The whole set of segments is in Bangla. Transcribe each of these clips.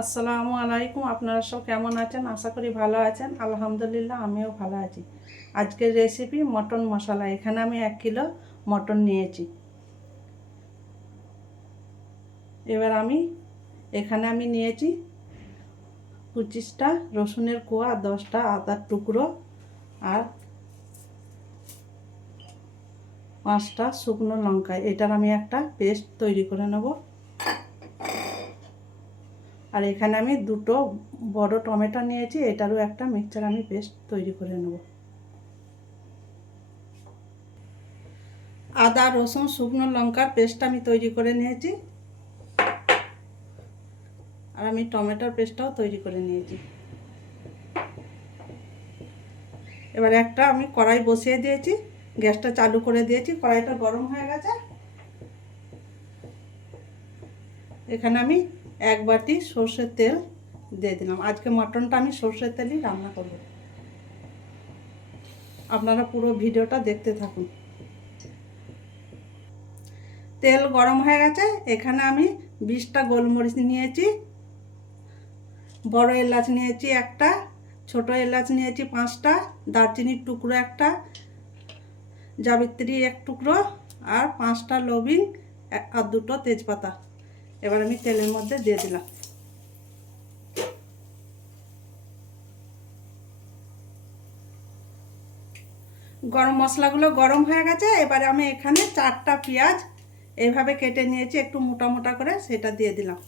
আসসালামু আলাইকুম। আপনারা সব কেমন আছেন? আশা করি ভালো আছেন। আলহামদুলিল্লাহ আমিও ভালো আছি। আজকের রেসিপি মটন মশলা। এখানে আমি 1 কিলো মটন নিয়েছি। এবার এখানে আমি নিয়েছি 25টা রসুনের কোয়া, 10টা আদার টুকরো আর 5টা শুকনো লঙ্কা। এটার আমি একটা পেস্ট তৈরি করে নেব। আর এখানে আমি 2টো বড় টমেটো নিয়েছি, এটারও একটা মিক্সচার আমি পেস্ট তৈরি করে নেব। আদা রসুন শুকনো লঙ্কার পেস্ট আমি তৈরি করে নিয়েছি, আর আমি টমেটোর পেস্টটাও তৈরি করে নিয়েছি। এবার আমি কড়াই বসিয়ে দিয়েছি, গ্যাসটা চালু করে দিয়েছি, কড়াইটা গরম হয়ে গেছে। এখানে আমি 1 বাটি সর্ষের তেল দিয়ে দিলাম। আজকে মটনটা আমি সর্ষের তেলই রান্না করব। আপনারা পুরো ভিডিওটা দেখতে থাকুন। তেল গরম হয়ে গেছে। এখানে আমি 20টা গোলমরিচ নিয়েছি, বড় এলাচ নিয়েছি একটা, ছোট এলাচ নিয়েছি 5টা, দারচিনির টুকরো একটা, জাবিত্রী 1 টুকরো, আর 5টা লবিং আর 2টো তেজপাতা। এবার আমি তেলের মধ্যে দিয়ে দিলাম। গরম মশলাগুলো গরম হয়ে গেছে। এবারে আমি এখানে 4টা পেঁয়াজ এইভাবে কেটে নিয়েছি, একটু মোটা মোটা করে, সেটা দিয়ে দিলাম।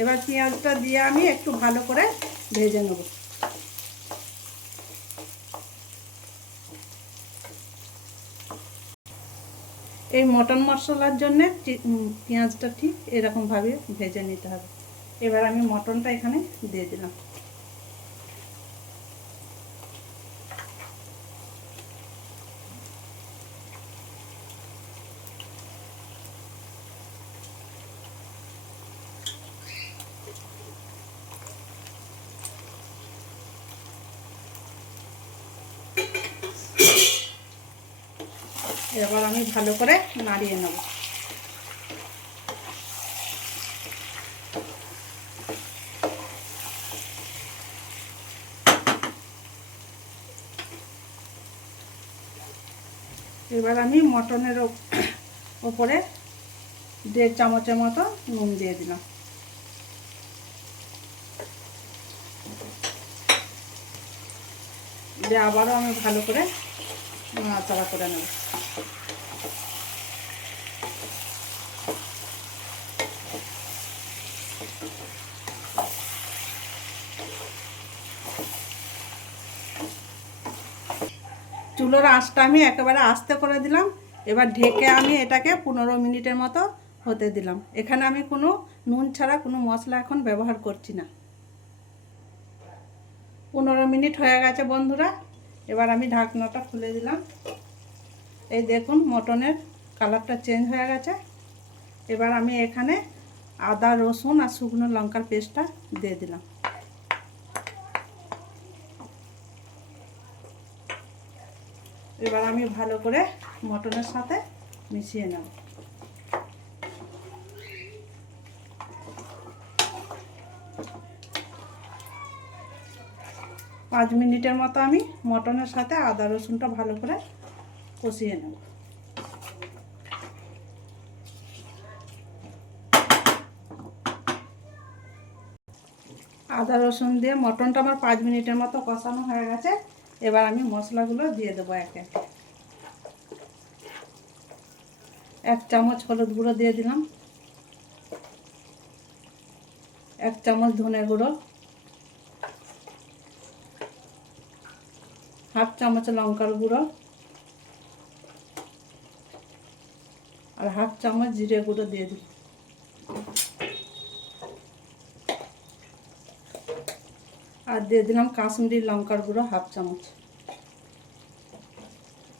এবার পেঁয়াজটা দিয়ে আমি একটু ভালো করে ভেজে নেব। এই মটন মশলার জন্য পেঁয়াজটা ঠিক এরকমভাবে ভেজে নিতে হবে। এবার আমি মটনটা এখানে দিয়ে দিলাম। এবার আমি ভালো করে নাড়িয়ে নেব। এবার আমি মটনের ওপরে 1.5 চামচের মতো নুন দিয়ে দিলাম। দিয়ে আবারও আমি ভালো করে নাড়াচাড়া করে নেব। চুলোর আঁচটা আমি একেবারে আস্তে করে দিলাম। এবার ঢেকে আমি এটাকে 15 মিনিটের মতো হতে দিলাম। এখানে আমি কোনো নুন ছাড়া কোনো মশলা এখন ব্যবহার করছি না। 15 মিনিট হয়ে গেছে বন্ধুরা। এবার আমি ঢাকনাটা খুলে দিলাম। এই দেখুন মটনের কালারটা চেঞ্জ হয়ে গেছে। এবার আমি এখানে আদা রসুন আর শুকনো লঙ্কার পেস্টটা দিয়ে দিলাম। এবার আমি ভালো করে মটনের সাথে মিশিয়ে নেব। পাঁচ মিনিটের মতো আমি মটনের সাথে আদা রসুনটা ভালো করে কষিয়ে নেব। আদা রসুন দিয়ে মটনটা আমার 5 মিনিটের মতো কষানো হয়ে গেছে। এবার আমি মশলাগুলো দিয়ে দেবো একে একে। 1 চামচ হলুদ গুঁড়ো দিয়ে দিলাম, 1 চামচ ধনে গুঁড়ো, 1/2 চামচ লঙ্কার গুঁড়ো, আর 1/2 চামচ জিরে গুঁড়ো দিয়ে দিলাম। আর দিয়ে দিলাম কাশ্মীরি লঙ্কার গুঁড়ো 1/2 চামচ।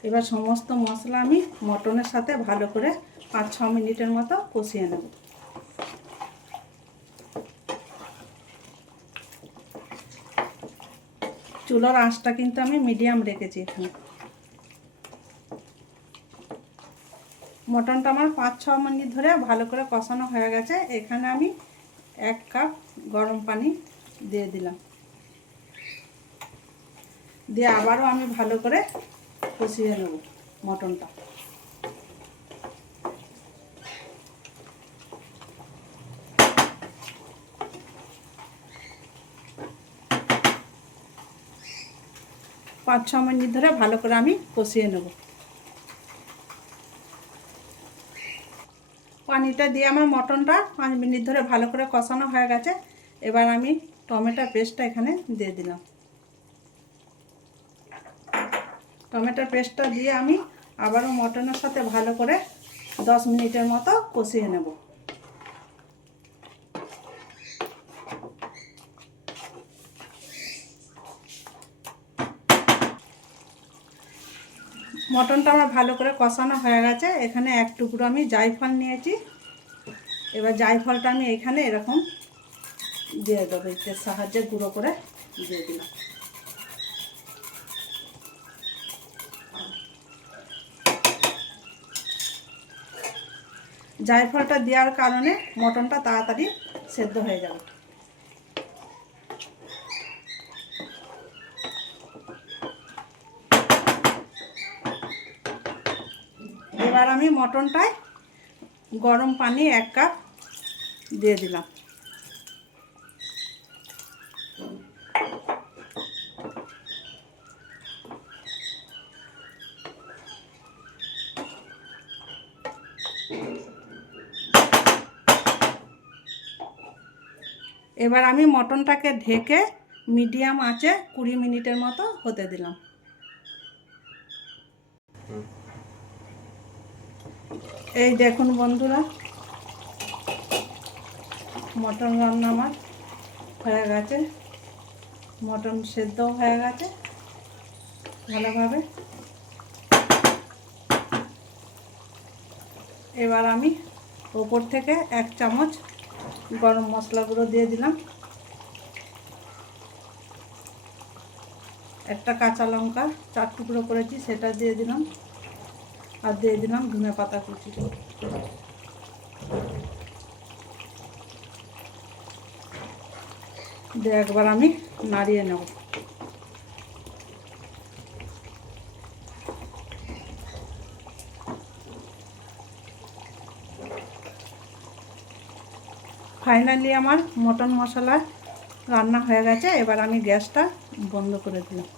এবার সমস্ত মশলা আমি মটনের সাথে ভালো করে 5-6 মিনিটের মতো কষিয়ে নেব। চুলার আঁচটা কিন্তু আমি মিডিয়াম রেখেছি এখানে। মটনটা আমার 5-6 মিনিট ধরে ভালো করে কষানো হয়ে গেছে। এখানে আমি 1 কাপ গরম পানি দিয়ে দিলাম, দিয়ে আবারও আমি ভালো করে কষিয়ে নেব মটনটা। পাঁচ ছ মিনিট ধরে ভালো করে আমি কষিয়ে নেব। পানিটা দিয়ে আমার মটনটা 5 মিনিট ধরে ভালো করে কষানো হয়ে গেছে। এবার আমি টমেটো পেস্টটা এখানে দিয়ে দিলাম। টমেটোর পেস্টটা দিয়ে আমি আবারও মটনের সাথে ভালো করে 10 মিনিটের মতো কষিয়ে নেব। মটনটা আমার ভালো করে কষানো হয়ে গেছে। এখানে 1 টুকরো আমি জায়ফল নিয়েছি। এবার জায়ফলটা আমি এখানে এরকম দিয়ে দেবো, এর সাহায্যে গুঁড়ো করে দিয়ে দিলাম। জায়ফলটা দেওয়ার কারণে মটনটা তাড়াতাড়ি সেদ্ধ হয়ে যাবে। এবার আমি মটনটায় গরম পানি 1 কাপ দিয়ে দিলাম। এবার আমি মটনটাকে ঢেকে মিডিয়াম আঁচে 20 মিনিটের মতো হতে দিলাম। এই দেখুন বন্ধুরা, মটন রান্না আমার হয়ে গেছে। মটন সেদ্ধও হয়ে গেছে ভালোভাবে। এবার আমি ওপর থেকে 1 চামচ গরম মশলা গুঁড়ো দিয়ে দিলাম, একটা কাঁচা লঙ্কা 4 টুকরো করেছি সেটা দিয়ে দিলাম, আর দিয়ে দিলাম ধনে পাতা কুচি। দিয়ে একবার আমি নাড়িয়ে নেব। ফাইনালি আমার মটন মশলা রান্না হয়ে গেছে। এবার আমি গ্যাসটা বন্ধ করে দিলাম।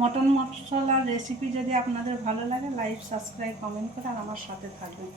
মটন মশলার রেসিপি যদি আপনাদের ভালো লাগে, লাইক, সাবস্ক্রাইব, কমেন্ট করে আর আমার সাথে থাকবেন।